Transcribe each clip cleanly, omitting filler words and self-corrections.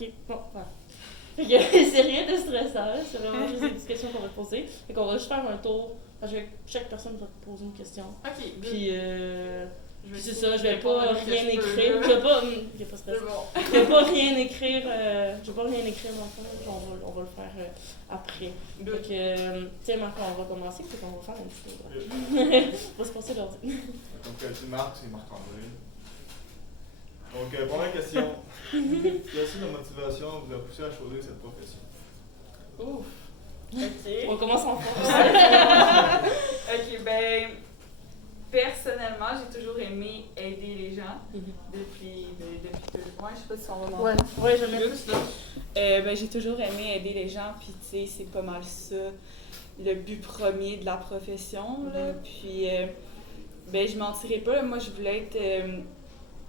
Ok, bon, voilà. Fait que c'est rien de stressant, c'est vraiment juste des petites questions qu'on va te poser. Fait qu'on va juste faire un tour. Chaque personne va te poser une question. Ok, Puis, puis c'est ça, je vais pas rien écrire. Je vais pas. Il y a pas stress. Bon. Je vais pas rien écrire. Je vais pas rien écrire dans le fond. On va le faire après. Good. Donc, tiens, Marc, on va commencer. Fait qu'on va faire un petit peu. On va se passer l'ordi. Donc, tu Marc, c'est Marc-André. Donc, première question. Quelle est la motivation vous a poussé à choisir cette profession? Ouf. Ok. On commence en force. Ok, ben, personnellement, j'ai toujours aimé aider les gens depuis que je sais pas si on va m'entendre. Ouais, j'aime bien plus là. Ben, j'ai toujours aimé aider les gens, puis tu sais, c'est pas mal ça, le but premier de la profession, là. Puis, ben, je mentirais pas, là, moi, je voulais être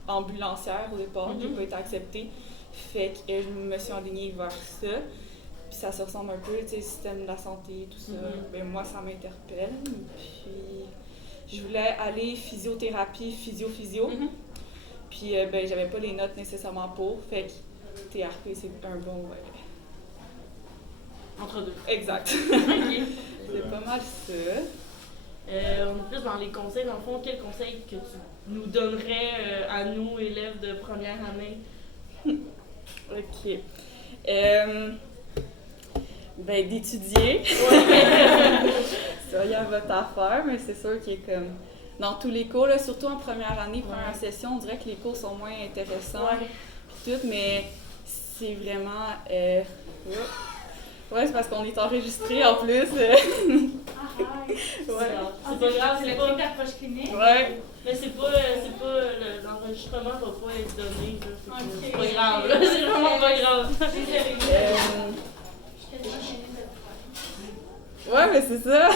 ambulancière au départ, j'ai pas été acceptée. Fait que je me suis alignée vers ça. Puis ça se ressemble un peu, tu sais, le système de la santé, tout ça. Ben, moi, ça m'interpelle. Puis je voulais aller physiothérapie, physio. Puis ben, j'avais pas les notes nécessairement pour. Fait que TRP, c'est un bon. Entre deux. Exact. C'est pas mal ça. On est plus dans les conseils. Dans le fond, quel conseil que tu nous donnerais à nous, élèves de première année? Ok. Ben, d'étudier. Ça y a votre affaire, mais c'est sûr qu'il est comme. Dans tous les cours, là, surtout en première année, première session, on dirait que les cours sont moins intéressants. Puis tout, mais c'est vraiment. Ouais, c'est parce qu'on est enregistré en plus. Ouais. C'est pas grave, c'est le truc d'approche clinique. Ouais. Mais c'est pas l'enregistrement va pas être donné. Là, c'est pas Ok. grave. Là, c'est vraiment pas grave. Ouais, mais c'est ça.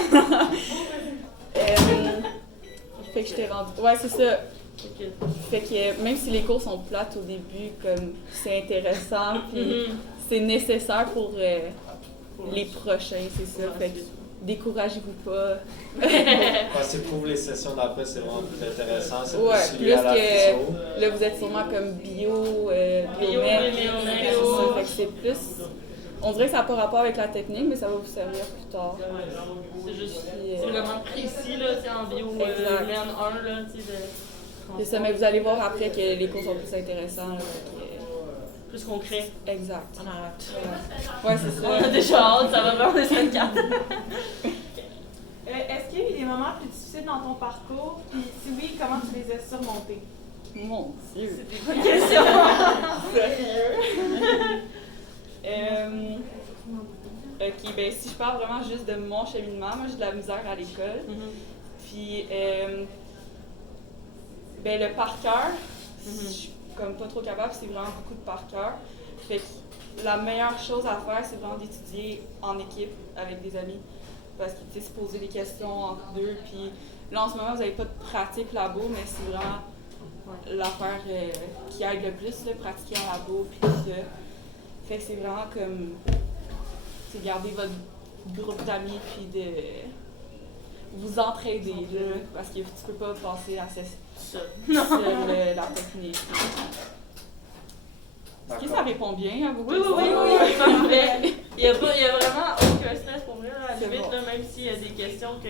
Fait que je t'ai rendu. Ouais, c'est ça. Fait que même si les cours sont plates au début, comme c'est intéressant, puis c'est nécessaire pour les prochains, c'est ça. Fait que découragez-vous pas. Passez pour les sessions d'après, c'est vraiment plus intéressant. C'est Ouais, plus lié à la physio. là vous êtes sûrement comme bio, Bio, biomed, biomed, c'est ça. Fait que c'est plus. On dirait que ça n'a pas rapport avec la technique, mais ça va vous servir plus tard. C'est juste. Puis, C'est vraiment précis, là, tu sais, en bio, Exact. MEN 1, là, tu sais. C'est ça, mais vous allez voir après que les cours sont plus intéressants. Là, Plus concret. exact. On a hâte. Ouais, c'est On a ça. déjà hâte, ça va vraiment des semaines 4. Est-ce qu'il y a eu des moments plus difficiles dans ton parcours? Puis si oui, comment tu les as surmontés? Mon Dieu. C'est des bonnes questions. Ok, ben si je parle vraiment juste de mon cheminement, moi j'ai de la misère à l'école. Puis, ben le par cœur, je suis comme pas trop capable, c'est vraiment beaucoup de par cœur. Fait que la meilleure chose à faire, c'est vraiment d'étudier en équipe avec des amis. Parce que tu sais, se poser des questions entre deux. Puis là en ce moment, vous n'avez pas de pratique labo, mais c'est vraiment l'affaire qui aide le plus, là, pratiquer en labo, puis tout ça. Fait que c'est vraiment comme, c'est garder votre groupe d'amis, puis de vous entraider, là, parce que tu peux pas passer à seul, la technique. Est-ce que ça répond bien à vos questions? Oui, parfait. Il y a vraiment aucun stress pour moi, à la C'est limite, bon. là, même s'il y a des questions que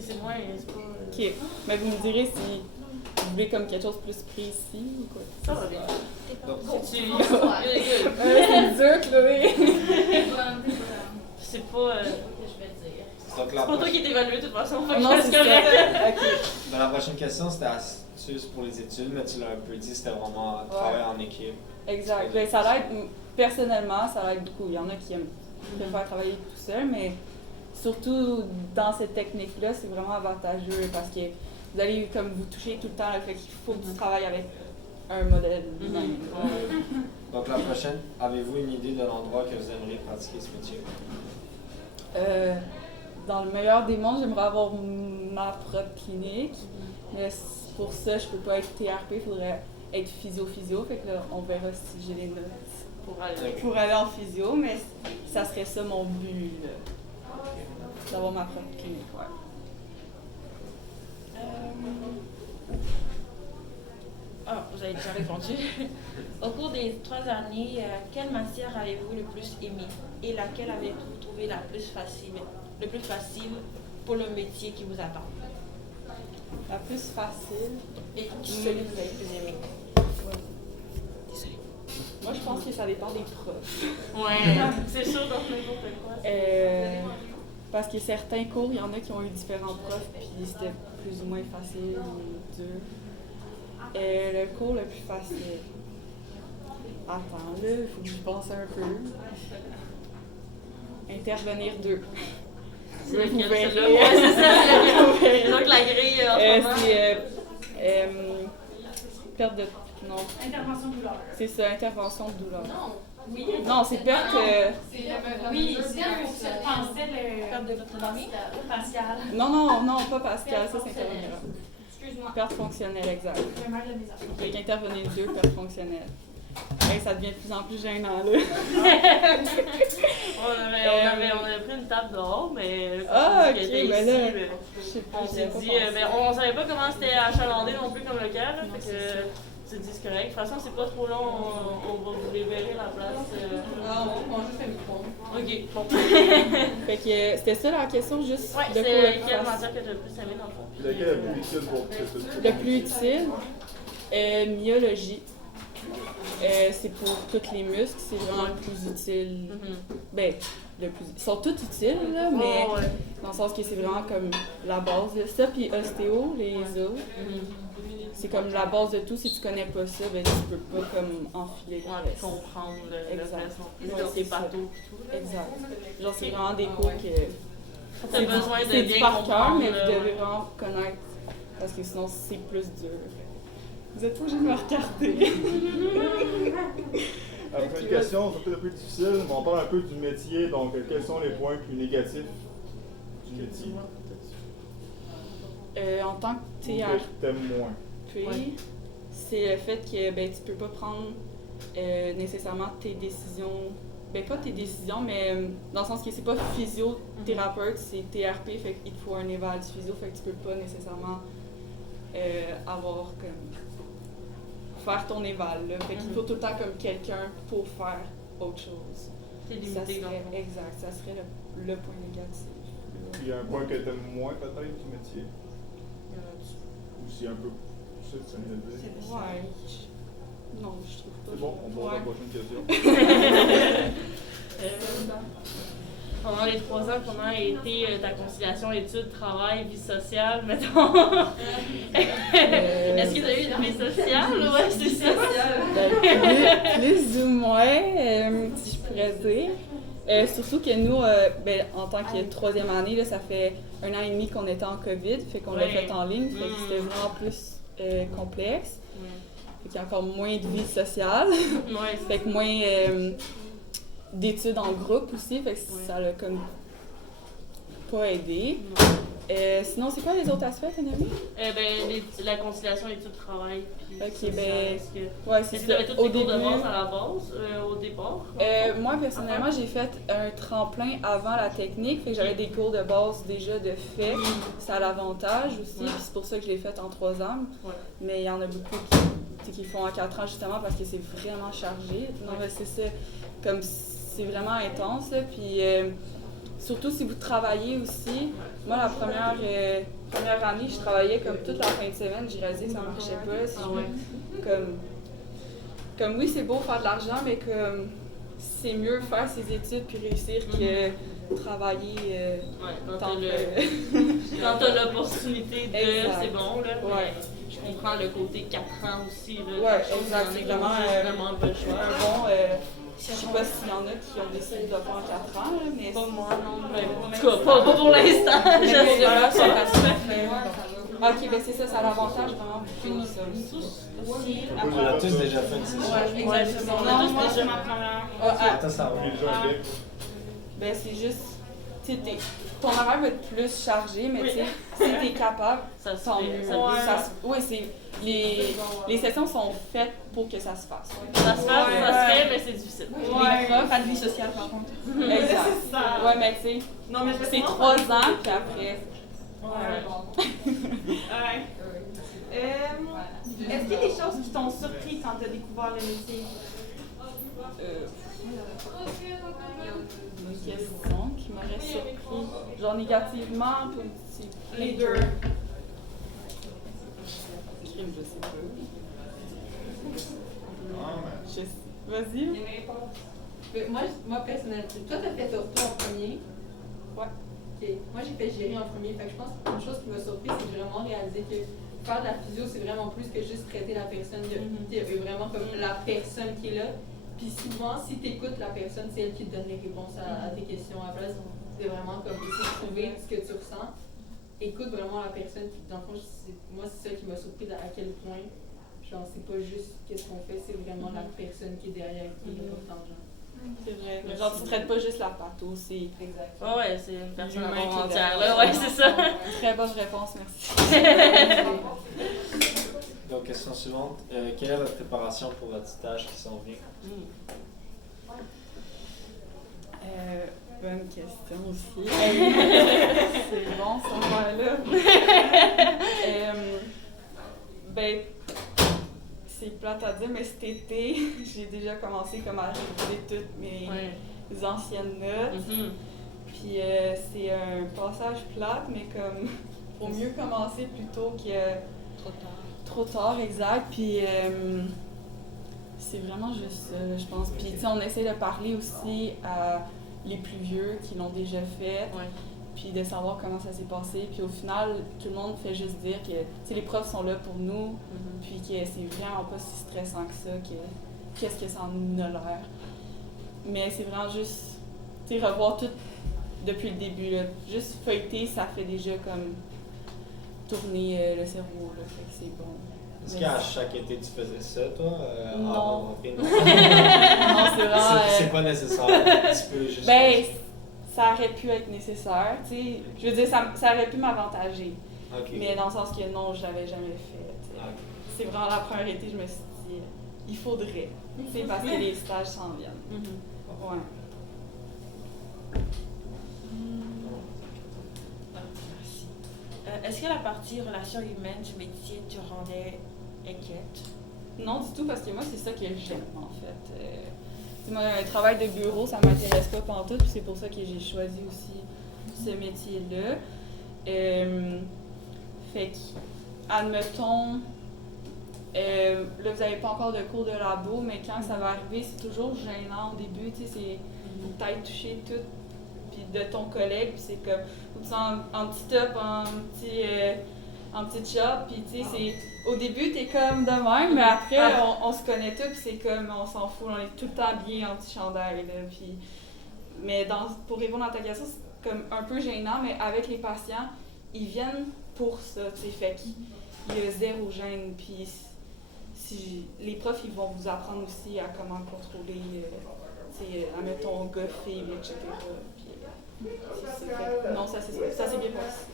c'est moins, c'est pas... Ok, mais vous me direz si vous voulez comme quelque chose de plus précis ou quoi? Ça va bien. Donc, C'est C'est dur, Chloé! C'est pas... donc C'est pas toi qui es évalué de toute façon, fait que Non, c'est c'est correct. ça. Ok. dans la prochaine question, c'était astuce pour les études, mais tu l'as un peu dit, c'était vraiment travailler en équipe. Exact. Ben, ça l'aide, personnellement, ça l'aide beaucoup. Il y en a qui aiment préfèrent travailler tout seul, mais surtout dans cette technique-là, c'est vraiment avantageux parce que vous allez comme vous toucher tout le temps, le fait qu'il faut que tu travailles avec un modèle humain. Donc la prochaine, avez-vous une idée de l'endroit que vous aimeriez pratiquer ce métier? Dans le meilleur des mondes, j'aimerais avoir ma propre clinique, mais pour ça, je peux pas être TRP, il faudrait être physio, fait que là, on verra si j'ai les notes pour aller en physio, mais ça serait ça mon but, là, d'avoir ma propre clinique, ouais. Ah, vous avez déjà répondu. Au cours des 3 années, quelle matière avez-vous le plus aimé et laquelle avez-vous trouvé le plus facile pour le métier qui vous attend? La plus facile. Et celui que vous avez le plus aimé? Moi, je pense que ça dépend des profs. Ouais, c'est sûr dans n'importe quoi. Parce que certains cours, il y en a qui ont eu différents profs, puis c'était plus ou moins facile ou dur. Le cours le plus facile. Attends, là, il faut que je pense un peu. Intervenir 2. C'est lequel, Vous verrez. celui-là? Ouais, c'est ça. Donc la grille en ce moment. C'est perte de... Non, Intervention douleur. c'est ça, intervention de douleur. Non. Oui. Non, c'est perte... C'est oui, c'est je pensais le... Perte de l'autonomie? Pascal. Non, pas Pascal, ça c'est intervenir. Excuse-moi. Perte fonctionnelle, exact. Je vais mettre mes affaires. Fait qu'intervenir 2, perte fonctionnelle. Hey, ça devient de plus en plus gênant, là. On avait pris une table dehors, mais Ah, ok, qui était ben ici, là, mais je sais pas, on j'y s'est ai pas dit, pensé. on savait pas comment c'était achalandé non plus comme le cas, là, Non, fait c'est que on s'est dit c'est correct. De toute façon, c'est pas trop long, on va vous libérer la place. On juste un micro. Ok, bon. Fait que c'était ça la question, juste Ouais, de c'est quoi le quelle plus matière que tu as le plus aimé dans le fond? Puis laquelle est la plus utile pour que Le plus utile, myologie. C'est pour tous les muscles, c'est vraiment le plus utile. Ben, ils sont tous utiles, là, mais Oh, ouais. dans le sens que c'est vraiment comme la base de ça. Puis ostéo, les os, c'est comme la base de tout. Si tu connais pas ça, ben tu peux pas comme enfiler le Ouais, reste. comprendre le Exact. reste non plus, Ouais, genre tes c'est ça. bateaux et tout. Exact. Genre, c'est vraiment des cours que... T'as besoin de c'est bien du par cœur, comprendre. mais vous devez vraiment connaître, parce que sinon c'est plus dur. Vous êtes pas obligé de me regarder. La première question, c'est peut-être un peu difficile, mais on parle un peu du métier, donc quels sont les points plus négatifs du métier? En tant que Ou que t'aimes moins? TRP, c'est le fait que ben, tu peux pas prendre nécessairement tes décisions. Ben pas tes décisions, mais dans le sens que c'est pas physiothérapeute, c'est TRP, fait qu'il te faut un éval du physio, fait que tu peux pas nécessairement avoir comme faire ton éval, là. Fait qu'il faut tout le temps comme quelqu'un pour faire autre chose. T'es Ça limité, serait, donc. exact, ça serait le point négatif. Il y a un point que t'aimes moins peut-être du métier? Ou si un peu... Je sais que ça me le dire. Ouais. Non, je trouve pas. C'est bon, on passe à la Ouais. prochaine question. Pendant les 3 ans, comment a été ta conciliation études-travail, vie sociale, mettons? Est-ce que tu as eu une vie sociale? Ouais, c'est ça. Plus ou moins, si je pourrais dire. Surtout que nous, ben, en tant que 3e année, là, ça fait 1 an et demi qu'on était en COVID, fait qu'on l'a Ouais. fait en ligne, fait que c'était vraiment plus complexe. Fait qu'il y a encore moins de vie sociale, Ouais, fait que moins d'études en groupe aussi, fait que ça l'a comme pas aidé. Sinon, c'est quoi les autres aspects, Tanami? La conciliation études-travail. Ok, ben, Est-ce ouais, c'est que tu ça. avais tous Au tes cours de début, base à la base, au départ? moi, personnellement, j'ai fait un tremplin avant la technique, fait que j'avais des cours de base déjà de fait. Ça a l'avantage aussi, puis c'est pour ça que je l'ai fait en 3 ans. Ouais. Mais il y en a beaucoup qui font en 4 ans justement parce que c'est vraiment chargé. Non, mais c'est ça, comme c'est vraiment intense, là, puis surtout si vous travaillez aussi. Moi, la première année, je travaillais comme toute la fin de semaine, j'ai réalisé que ça marchait pas. Si comme oui, c'est beau faire de l'argent, mais comme c'est mieux faire ses études puis réussir que travailler Quand tant t'as l'opportunité de, Exact. c'est bon, là. Ouais. Je comprends le côté 4 ans aussi, là. Ouais, quelque chose exact, dans c'est les vraiment, cours, vraiment pas le choix. Bon, je sais pas s'il y en a qui ont décidé de le faire en 4 ans, là, mais Pas moi, non. En tout cas, pas pour l'instant. Mais J'espère. pour le reste, ok, ben c'est ça, ça a l'avantage vraiment beaucoup ça aussi. On a tous déjà fait ça. Ouais, exactement. On a tous moi, déjà- ma première. Attends, ça va. Oui, déjà, je l'ai. Ben c'est juste, tu sais, ton horaire va être plus chargé, mais tu sais, si t'es capable, Ça se tant fait. mieux. Ça Oui, c'est les sessions sont faites pour que ça se fasse. Ça se fait, mais c'est difficile. Les profs, Pas de vie sociale, par contre. exact. C'est ça. Ouais, mais tu sais, Non, mais c'est 3 ans, puis après. Ouais. Ouais. Est-ce qu'il y a des choses qui t'ont surpris quand tu as découvert le métier? Une question qui m'aurait surpris. Genre négativement, positivement. Les deux. Crime, je sais pas. Ah, mais. Vas-y. Il y a une réponse. Moi personnellement, toi, t'as fait ortho en premier. Ouais. Ok. Moi, j'ai fait gérer en premier. Fait que je pense qu'une chose qui m'a surpris, c'est de vraiment réaliser que faire de la physio, c'est vraiment plus que juste traiter la personne. Il y a vraiment comme la personne qui est là. Puis souvent, si tu écoutes la personne, c'est elle qui te donne les réponses à tes questions à la place. C'est vraiment comme essayer de trouver ce que tu ressens. Écoute vraiment la personne. Puis dans le fond, moi, c'est ça qui m'a surpris à quel point, genre, c'est pas juste qu'est-ce qu'on fait, c'est vraiment la personne qui est derrière qui est importante. C'est vrai. Mais genre, tu traites pas juste la pato, c'est. Exact. Oh ouais, c'est une personne à L'humain part qui est entière, derrière. là. Ouais, c'est ça. Très bonne réponse, merci. Donc, question suivante. Quelle est votre préparation pour votre stage qui s'en vient? Bonne question aussi. C'est bon, ça va là. Ben, c'est plate à dire, mais cet été, j'ai déjà commencé comme à réviser toutes mes anciennes notes. Puis c'est un passage plate, mais comme faut mieux commencer plutôt que trop tard, exact. Puis c'est vraiment juste ça, je pense. Puis tu sais, on essaie de parler aussi à les plus vieux qui l'ont déjà fait. Puis de savoir comment ça s'est passé. Puis au final, tout le monde fait juste dire que tu sais, les profs sont là pour nous, puis que c'est vraiment pas si stressant que ça, que qu'est-ce que ça en a l'air. Mais c'est vraiment juste, tu sais, revoir tout depuis le début. Là. Juste feuilleter, ça fait déjà comme tourner le cerveau. Là, fait que c'est bon. Est-ce qu'à chaque été tu faisais ça, toi? Non. Non, Non, c'est vraiment. c'est pas nécessaire. Tu peux juste. Ben, ça aurait pu être nécessaire, tu sais. Je veux dire, ça aurait pu m'avantager. Ok. Mais dans le sens que non, je l'avais jamais fait. Tu sais. Ok. C'est vraiment la première été, je me suis dit, il faudrait. Tu sais, parce que les stages s'en viennent. Ouais. Merci. Est-ce que la partie relations humaines du métier te rendait inquiète? Non, du tout, parce que moi, c'est ça que j'aime, en fait. Tu sais, moi, un travail de bureau, ça m'intéresse pas pantoute, puis c'est pour ça que j'ai choisi aussi ce métier-là. Fait que, admettons, là, vous n'avez pas encore de cours de labo, mais quand ça va arriver, c'est toujours gênant au début, tu sais, c'est peut-être toucher tout, puis de ton collègue, puis c'est comme, faut que tu sois en petit top, en petit shop, puis tu sais, c'est, au début, t'es comme de même, mais après, on se connaît tous, puis c'est comme, on s'en fout, on est tout le temps bien en petit chandail, là, puis, mais pour répondre à ta question, c'est comme un peu gênant, mais avec les patients, ils viennent pour ça, tu sais, fait qu'il y a zéro gêne, puis si les profs, ils vont vous apprendre aussi à comment contrôler, tu sais, admettons, gars, filles, etc., puis non, ça s'est bien passé.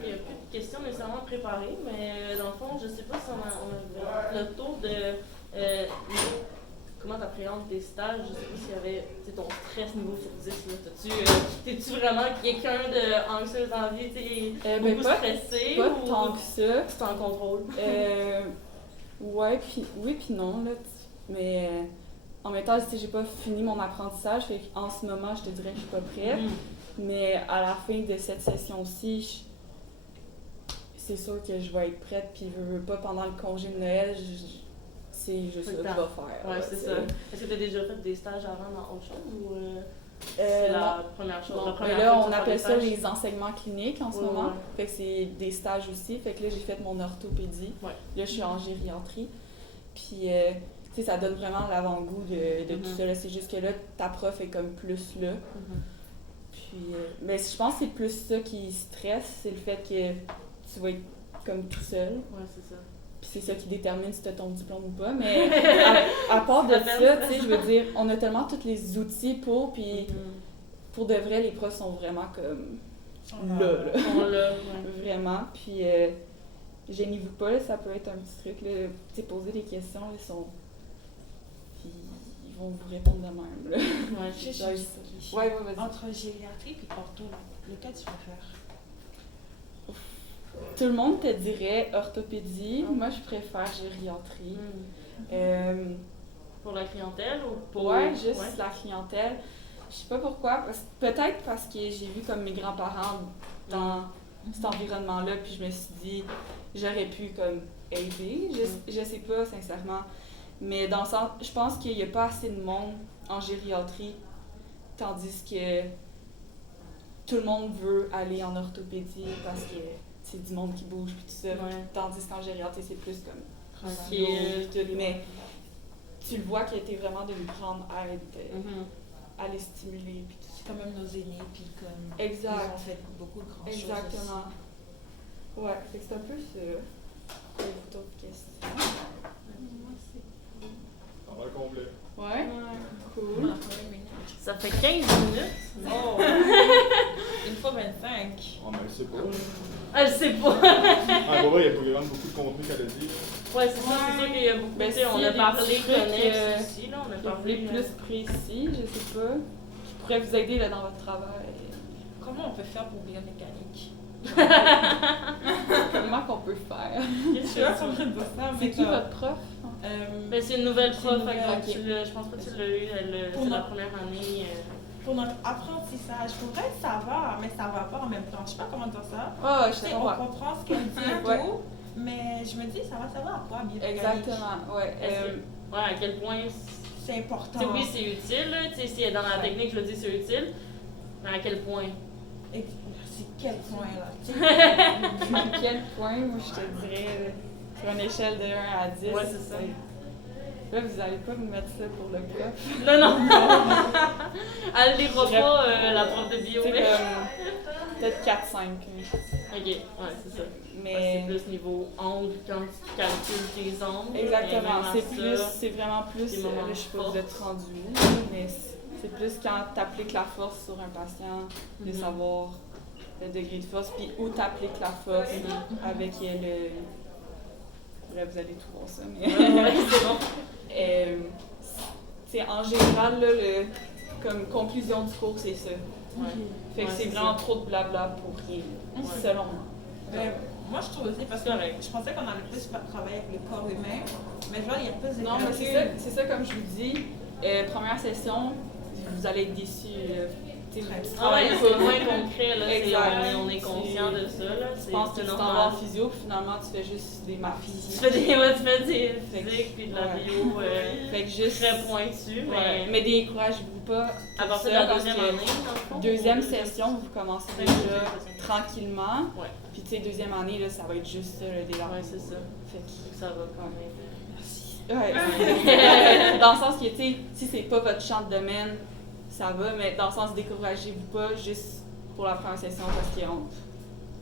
Il n'y a plus de questions nécessairement préparées, mais dans le fond, je ne sais pas si on a le tour de comment tu appréhendes tes stages. Je ne sais pas s'il y avait ton stress niveau sur 10. T'es-tu vraiment quelqu'un d'anxieuse en vie, beaucoup stressé? Pas tant que ça. C'est en contrôle? Ouais, oui, puis non. Là, mais en même temps, j'ai pas fini mon apprentissage. Fait qu'en ce moment, je te dirais que je suis pas prête. Mais à la fin de cette session-ci, c'est sûr que je vais être prête. Puis je veux pas pendant le congé de Noël, c'est juste ça que je vais faire. Ouais, c'est ça. Est-ce que tu as déjà fait des stages avant dans autre chose ou c'est la première chose? Non, mais là, on appelle ça les enseignements cliniques en ce moment. Fait que c'est des stages aussi. Fait que là, j'ai fait mon orthopédie. Là, je suis en gériatrie. Puis, tu sais, ça donne vraiment l'avant-goût de tout ça. Là. C'est juste que là, ta prof est comme plus là. Puis, mais je pense que c'est plus ça qui stresse, c'est le fait que tu vas être comme tout seul. Ouais, c'est ça. Puis c'est ça qui détermine si tu as ton diplôme ou pas. Mais à part de ça, tu sais, je veux dire, on a tellement tous les outils pour, puis pour de vrai, les profs sont vraiment comme là. Vraiment. Puis, gênez-vous pas, là, ça peut être un petit truc, là, tu sais, poser des questions, ils sont... Puis ils vont vous répondre de même, là. Ouais, j'ai vas-y. Entre gériatrie et ortho, lequel tu préfères? Tout le monde te dirait orthopédie. Moi, je préfère gériatrie. Pour la clientèle ou pour... Ouais, juste la clientèle. Je sais pas pourquoi. Peut-être parce que j'ai vu comme mes grands-parents dans cet environnement-là, puis je me suis dit, j'aurais pu comme aider. Je sais pas, sincèrement. Mais dans le sens, je pense qu'il n'y a pas assez de monde en gériatrie, tandis que tout le monde veut aller en orthopédie parce que c'est du monde qui bouge puis tout ça. Ouais. Tandis qu'en gériatrie, c'est plus comme Tranquille. tout. Mais tu le vois qu'il a été vraiment d'une grande aide à les stimuler puis tout ça. C'est quand même nos aînés, puis comme. Exact. Ils ont fait beaucoup de grandes choses. Exactement. Ouais, fait que c'est un peu ça. D'autres questions. On va complet. Ouais? Cool. Ça fait 15 minutes. Oh! Une fois 25. On ne le sait pas. Ah, je sais pas. Ah, bah ouais, il y a vraiment beaucoup de contenu qu'elle a dit. Ouais, c'est ça, c'est sûr qu'il y a beaucoup. Ben, Tu sais, on s'il y a a des parlé petits trucs, connexes aussi, là. On a Vous parlé. voulez plus précis, je sais pas, qui pourrait vous aider là, dans votre travail. Comment on peut faire pour biomécanique? Comment qu'on peut faire? Je sais pas comment on peut faire, C'est qui votre prof? Mais c'est une nouvelle C'est prof, une fait que nouvelle, donc je pense pas que tu l'as eu, Pour c'est la notre- première année. Pour notre apprentissage, pour vrai, ça va, mais ça va pas en même temps. Je sais pas comment dire ça. Oh, je Tu sais, sais on pas. comprend ce qu'elle dit et Ouais. tout, mais je me dis, ça va servir à quoi, biomécanique? Exactement, ouais. Ouais, à quel point. C'est important. Tu sais, oui, c'est utile, là. Tu sais, si elle est dans la technique, je le dis, c'est utile. Mais à quel point? Et c'est quel point, là? Tu sais, À quel point, moi, je te dirais, sur une échelle de 1 à 10. Ouais, c'est ça. Là, vous allez pas me mettre ça pour le prof. Non, non! Elle lira pas la prof de bio. C'est mais- comme peut-être 4-5. Ok, ouais, c'est ça. Mais C'est plus niveau angle quand tu calcules tes angles. exactement, mais même à c'est ça, plus, c'est vraiment plus, des moments là, je sais pas où vous êtes rendu, mais c'est plus quand tu appliques la force sur un patient, de Mhm. savoir le degré de force, puis où tu appliques la force avec le... Là, vous allez tout voir ça, mais... Ouais, c'est bon. C'est en général, là, comme conclusion du cours, c'est ça. Ouais. Fait que Ouais, c'est c'est vraiment ça. trop de blabla pour rien, Ouais. selon moi. moi, je trouve aussi, parce que je pensais qu'on allait plus travailler avec le corps humain, mais je vois, il y a plus de Non, mais calculs. c'est ça comme je vous dis. Première session, vous allez être déçus. Tu Ah ouais, travailles c'est pas. moins concret, là. Exact. On est conscient de ça, là. Tu penses que tu t'en vas en normal. physio, puis finalement tu fais juste des maths. Tu fais des Fait que- physiques puis de la ouais. bio Fait que juste. très pointu, Ouais. Mais découragez-vous pas. à pour partir de ça, la parce deuxième que année, dans le fond. Deuxième ou session, vous commencez Ouais, déjà deuxième session. tranquillement. Ouais. Puis tu sais, deuxième année, là, ça va être juste ça, le délargement. Ouais, c'est ça. Fait que. Ça va quand même. Ouais. Dans le sens que, tu sais, si c'est pas votre champ de domaine, ça va, mais dans le sens découragez-vous pas juste pour la première session parce qu'il y a honte.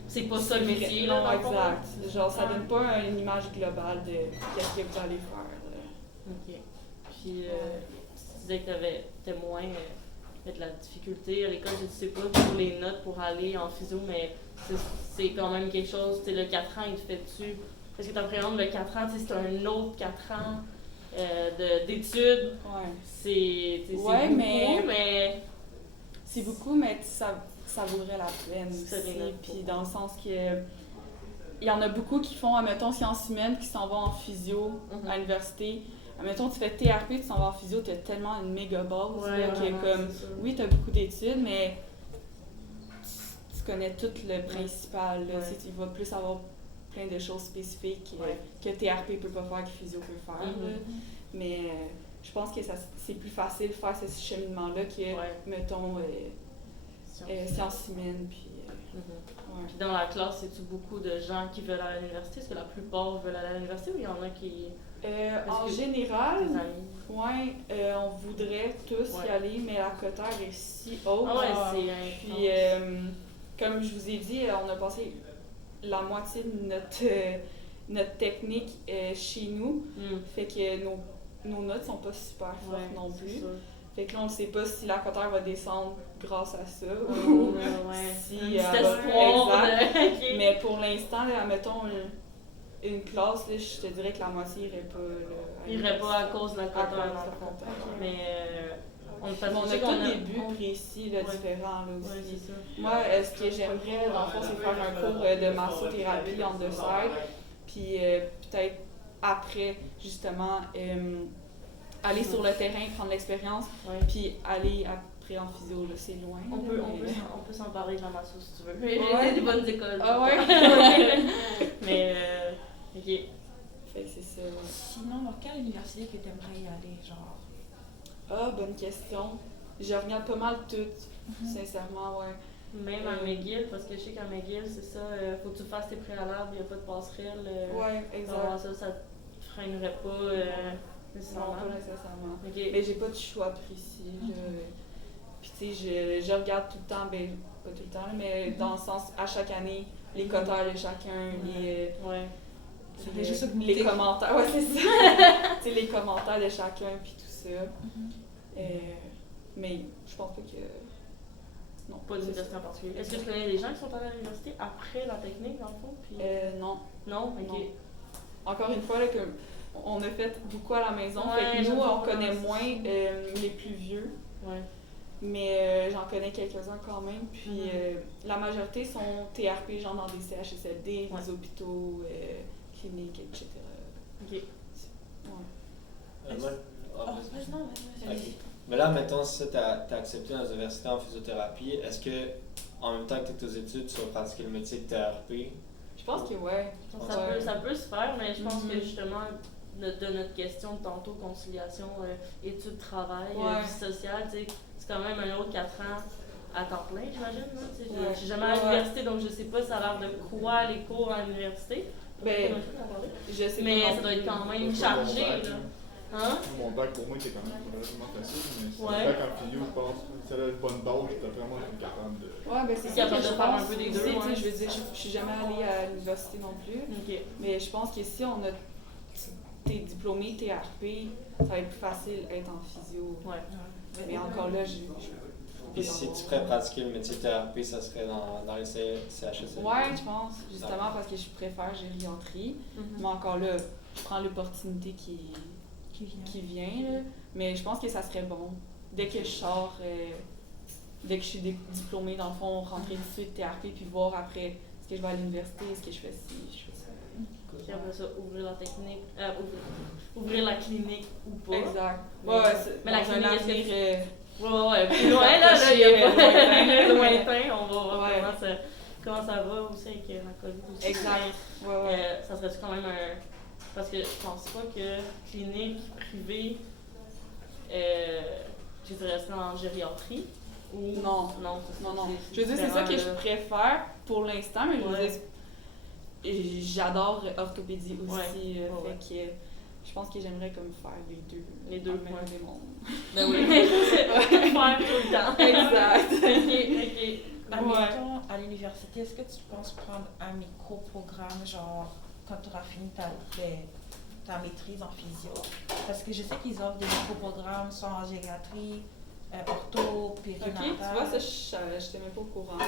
C'est pas ça le métier, là. Non, dans le fond. exact. Genre, ça Ouais. donne pas une image globale de qu'est-ce que vous allez faire. Là. Ok. Puis, tu disais que t'avais moins de la difficulté à l'école, je sais pas, pour les notes pour aller en physio, mais c'est quand même quelque chose, tu sais, le 4 ans, il te fait dessus. Parce que t'appréhendes le 4 ans, tu sais, c'est un autre 4 ans d'études. Ouais. C'est Ouais, beaucoup, mais- mais C'est beaucoup, mais ça vaudrait la peine Ça aussi. les note Puis pas. dans le sens que il y en a beaucoup qui font, admettons, sciences humaines, qui s'en vont en physio Mhm. à l'université. Admettons, tu fais TRP, tu s'en vas en physio, tu as tellement une méga base là, que vraiment, comme, c'est ça. oui, tu as beaucoup d'études, mais tu connais tout le principal. Là. Ouais. Tu sais, tu vas plus avoir plein de choses spécifiques Ouais. que TRP peut pas faire, que physio peut faire. Mhm. là. Mais je pense que c'est plus facile de faire ce cheminement-là que, Ouais. mettons, sciences humaines. Puis, Mhm. ouais. Puis dans la classe, c'est-tu beaucoup de gens qui veulent aller à l'université? Est-ce que la plupart veulent aller à l'université ou il y en a qui. Parce En que- général, Des amis? on voudrait tous y Ouais. aller, mais la cotère est si haute. Ah ouais, c'est Puis, comme je vous ai dit, on a passé la moitié de notre technique chez nous. Fait que nos notes sont pas super fortes non plus. Fait que là, on ne sait pas si la cotère va descendre grâce à ça. ou si, Un petit elle va- espoir exact. de. Ok. Mais pour l'instant, là, mettons une classe, là, je te dirais que la moitié irait pas. Là, Il irait pas à cause de la à coteur, cause dans de le la fond. cotère. Mais On, Mais parce que on je a sais tous qu'on a- des buts précis, là, Ouais. différents là, Ouais, aussi. c'est ça. Moi, ce que j'aimerais, dans le fond, c'est faire un cours de massothérapie on the side, puis peut-être après, justement, aller sur le terrain, prendre l'expérience, Ouais. puis aller après en physio, là, c'est loin. On là, peut, mais- on peut s'en parler de la masso si tu veux. Ouais. J'ai des bonnes écoles. Ah ouais? Mais, ok. Fait que c'est ça. Ouais. Sinon, dans quelle université que tu aimerais y aller, genre? Ah, bonne question. Je regarde pas mal toutes, sincèrement, ouais. Même à McGill, parce que je sais qu'à McGill, c'est ça, faut que tu fasses tes préalables, il n'y a pas de passerelle. Ouais, Vraiment, exact. ça te freinerait pas Non, nécessairement. pas nécessairement. Ok. Mais j'ai pas de choix précis. Puis tu sais, je regarde tout le temps, ben pas tout le temps, mais dans le sens, à chaque année, les quotaires de chacun, Ouais. tu sais, Mais juste les augmenter. commentaires, ouais c'est ça. Tu sais, les commentaires de chacun, puis tout ça. Mais je pense pas que... Non, Pas d'université en particulier. Est-ce que tu connais des gens qui sont allés à l'université après la technique, dans le fond? Puis... non. non? Ok. Non. Encore une fois, là, que on a fait beaucoup à la maison, Ouais, fait que nous, j'avoue, on connaît ouais, moins c'est les plus vieux. Ouais. Mais j'en connais quelques-uns quand même. Puis la majorité sont TRP, genre dans des CHSLD, Ouais. des hôpitaux, cliniques, etc. Ok. Ouais. Moi, Oh, vas-y, non, vas-y. Ok. Mais là, mettons, si tu as accepté dans l'université en physiothérapie, est-ce que en même temps que tu es aux études, tu vas pratiquer le métier de TRP? Je pense que ouais. Ça peut se faire, mais je pense Mhm. que justement, de notre question de tantôt, conciliation, études, travail, Ouais. vie sociale, tu sais, c'est quand même un autre 4 ans à temps plein, j'imagine. Hein, tu sais. Ouais. Je suis jamais à Ouais. l'université, donc je sais pas ça a l'air de quoi les cours à l'université. Ben, Comment je peux en parler? je sais Mais pas. ça doit être quand même Pas chargé, mon bac, là. hein. Hein? Mon bac, pour moi, était quand même relativement facile, mais c'est Ouais. le bac en physio, je pense. Si elle a une bonne base, t'as vraiment été capable de. Ouais, ben c'est Si ça capable que de je faire un pense peu des aussi, deux, tu sais, ouais. je veux dire, je suis jamais allée à l'université non plus. Ok. Mais je pense que si on a t'es diplômé TRP, ça va être plus facile d'être en physio. Ouais. Mais encore là, Puis si tu ferais pratiquer le métier de TRP, ça serait dans les CHSLD? ouais, je pense, justement parce que je préfère gériatrie. Mhm. Mais encore là, je prends l'opportunité qui vient là. Mais je pense que ça serait bon. Dès que je sors, dès que je suis diplômée, dans le fond, rentrer tout de suite TRP, puis voir après, est-ce que je vais à l'université, est-ce que je fais ci, je fais ça. Puis après ça, ouvrir la technique, ouvrir la clinique ou pas. Exact. Mais- Ouais, c'est mais la dans un clinique, est-ce que avenir, Ouais, plus loin, là, il y a pas Lointain. lointain, on va voir Ouais. comment ça va aussi avec la COVID aussi. Exact. Mais, Ouais, ouais. ça serait quand même un... Parce que je pense pas que clinique privée, tu dirais ça en gériatrie ou... Non. Non, Non, non. Je veux dire, c'est ça que je différent, là. préfère pour l'instant, mais je veux Ouais. dire, j'adore orthopédie aussi. Ouais. Ouais, Fait que je pense que j'aimerais comme faire les deux. Les deux, dans le même ouais. des mondes. Ben oui, c'est faire tout le temps. Exact. Ok. Admettons, à l'université, est-ce que tu penses prendre un micro-programme, genre, quand tu auras fini ta maîtrise en physio? Parce que je sais qu'ils offrent des micro-programmes, soit en gériatrie, ortho, Ok, périnatal. tu vois, ça, je n'étais même pas au courant.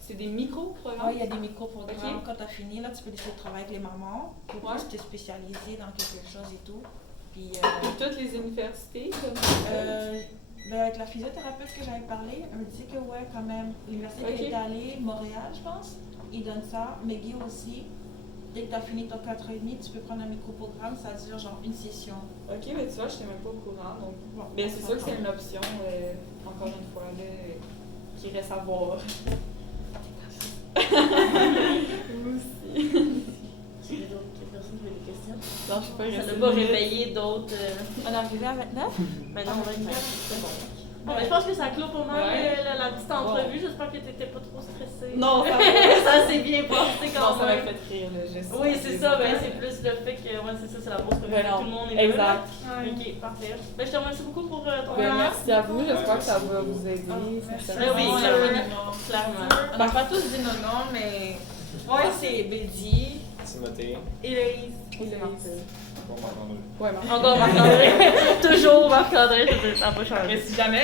C'est des micro-programmes? Oui, il y a des micro-programmes. Ok. Quand tu as fini, là, tu peux décider de travailler avec les mamans pour Ouais. plus te spécialiser dans quelque chose et tout. Puis, Pour toutes les universités? Comme ben, avec la physiothérapeute que j'avais parlé, elle me disait que ouais, quand même, l'université Ok. qui est allée, Montréal, je pense, ils donnent ça. McGill aussi. Dès que tu as fini ton 4 ans et demi, tu peux prendre un micro-programme, ça dure genre une session. Ok, mais tu vois, je n'étais même pas au courant. Donc, Bon, ben, c'est sûr que c'est une option, encore une fois, là, qui reste à voir. Vous aussi. Est-ce qu'il y a d'autres personnes qui ont des questions? Non, je suis pas Ça restée n'a pas une minute. réveillé d'autres... On est arrivé à 29? Maintenant, on va être c'est bon. Bon, ben, je pense que ça clôt pas mal Ouais. la petite entrevue. J'espère que tu n'étais pas trop stressée. Non, ça ça s'est bien passé quand Non, ça m'a même. fait rire, là, je sais. Oui, c'est ça. Ben, c'est plus le fait que c'est ça, c'est la pause que Ben non, tout le monde est là. exact. Ok, parfait. Ben, je te remercie beaucoup pour ton Ben, temps. merci à vous, j'espère que ça va vous aider. Merci. Ben oui, Non, clairement. Clairement. On n'a pas tous dit nos noms, mais moi, c'est Bédi. Timothée. Héloïse. Bon, Marc-André. Ouais, Marc. Encore Marc-André. Toujours Marc-André, ça n'a pas changé. Mais si jamais